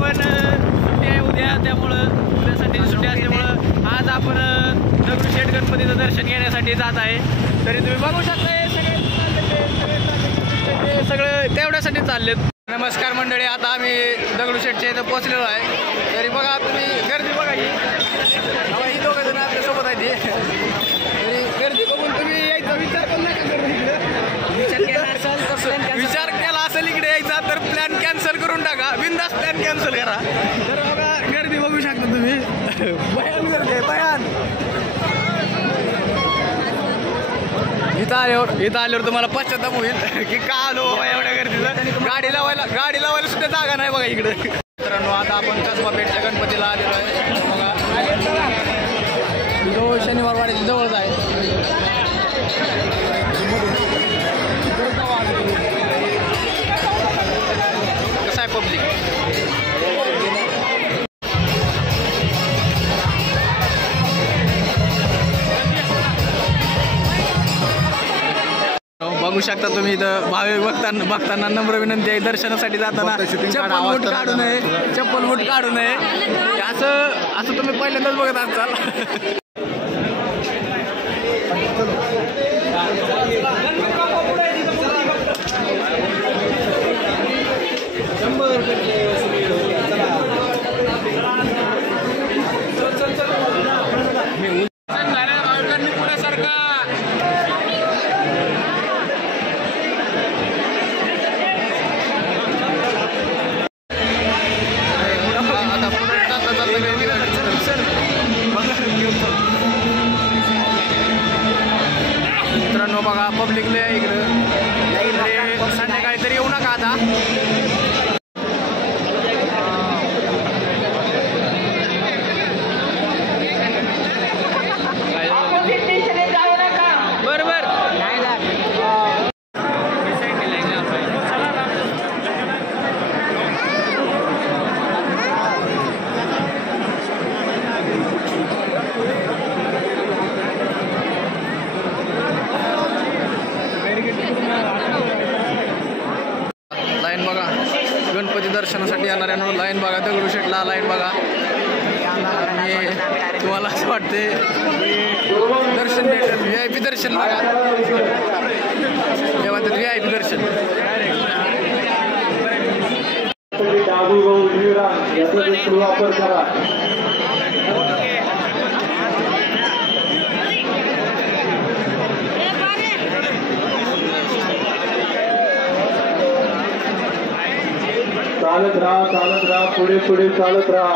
पण सुट्टी आहे उद्या, त्यामुळं उद्यासाठी सुट्टी असल्यामुळं आज आपण दगडूशेठ गणपतीचं दर्शन घेण्यासाठी जात आहे. तरी तुम्ही बघू शकता सगळं तेवढ्यासाठी चाललेत. नमस्कार मंडळी, आता आम्ही दगडूशेठच्या इथं पोहोचलेलो आहे. तरी बघा तुम्ही गर्दी बघा ही दोघं जण आपल्यासोबत आहे. तरी गर्दी बघून तुम्ही यायचा विचार पण नका करू. विचार केला असेल इकडे यायचा तर प्लॅन कॅन्सल करून टाका, बिनधास्त प्लॅन कॅन्सल करा. तर बघा गर्दी बघू शकता तुम्ही, भयान गर्दी आहे, भयान. इथं आल्यावर तुम्हाला पश्चाताप होईल की का आलो बाबा एवढ्या गर्दीला. गाडी लावायला सुद्धा जागा नाही बघा इकडे. मित्रांनो, आता आपण कसबा पेठच्या गणपतीला आलेलो आहे. बघा जो शनिवार वाड्याच्या जवळच आहे. कसं आहे पब्लिक. बघू शकता तुम्ही इथं भाविक भक्तांना नम्र विनंती आहे, दर्शनासाठी जाताना चप्पल बूट काढू नये. असं तुम्ही पहिल्यांदाच बघत असाल. मित्रांनो बघा पब्लिक लय इकडं, संध्याकाळी तरी येऊ नका आता. बरोबर लाईन बघा, गणपती दर्शनासाठी येणाऱ्यांना लाईन बघा, दगडूशेठला लाईन बघा. आणि तुम्हाला असं वाटते दर्शन भेटेल, VIP दर्शन बघा, तेव्हा VIP दर्शन. वापर करा. चालत राहा, पुढे चालत राहा.